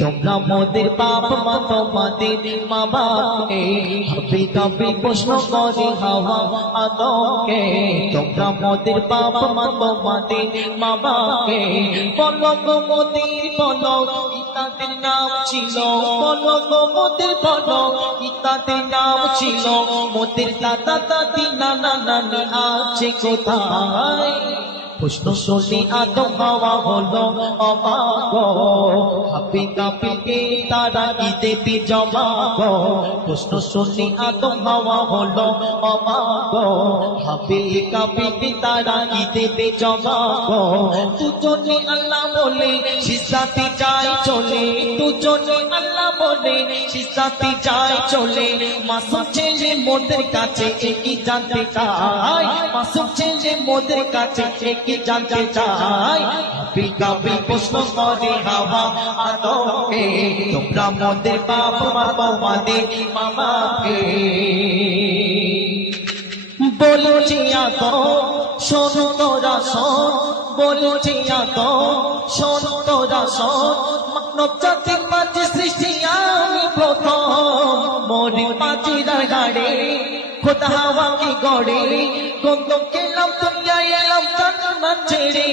তোমরা মোদের বাপ মা তোমাদের মা বাপকে হবে তবে প্রশ্ন করে হাওয়া আদমকে। তোমরা মোদের বাপ মা তোমাদের মা বাপকে বলো গো মোদের বলো তাদের নাম ছিল, বলো গো মোদের বলো তাদের নাম ছিল। মোদের দাদা দাদি নানা নানি আছে কোথায়? প্রশ্ন শুনে আদম হাওয়া হলো অবাক, হাবি কাবিলকে তারা কি দেবে জবাব? প্রশ্ন শুনে আদম হাওয়া হলো অবাক, হাবি কাবিলকে তারা কি দেবে জবাব? দুজনে আল্লাহ বলে সিজদাতে যায় চলে, দুজনে আল্লাহ বলে সিজদাতে যায় চলে। মাসুম ছেলে মোদের কাছে কি জানতে চায়, মাসুম ছেলে মোদের কাছে কি জানতে চায়? হাবি কাবিল প্রশ্ন করে হাওয়া আদমকে, তোমরা মোদের বাপ মা তোমাদের মা বাপকে বলেছি আদম শোন তোরা শোন, বলেছি আদম শোন তোরা শোন। মানব জাতির মাঝে সৃষ্টি আমি প্রথম, মরি পাখিরা গাড়ে খোদা হাওয়াকে গড়ে। গন্ধ খেলাম দুনিয়ায় এলাম জান্নাত ছেড়ে।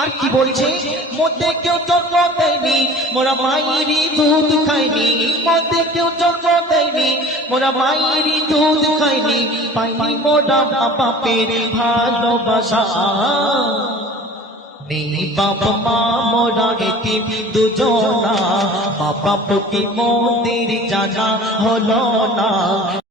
আর কি বলছে? মধ্যে কেউ জন্ম দেয়নি, মোরা মায়েরই দুধ খাইনি। মধ্যে কেউ জন্ম দেয়নি, মোরা মায়েরই দুধ খাইনি। পাইনি মোরা মা বাপের ভালোবাসা, নেই বাপ মা মোরা এতিম দুজনা। মা বাপকে মোদের জানা হলো না।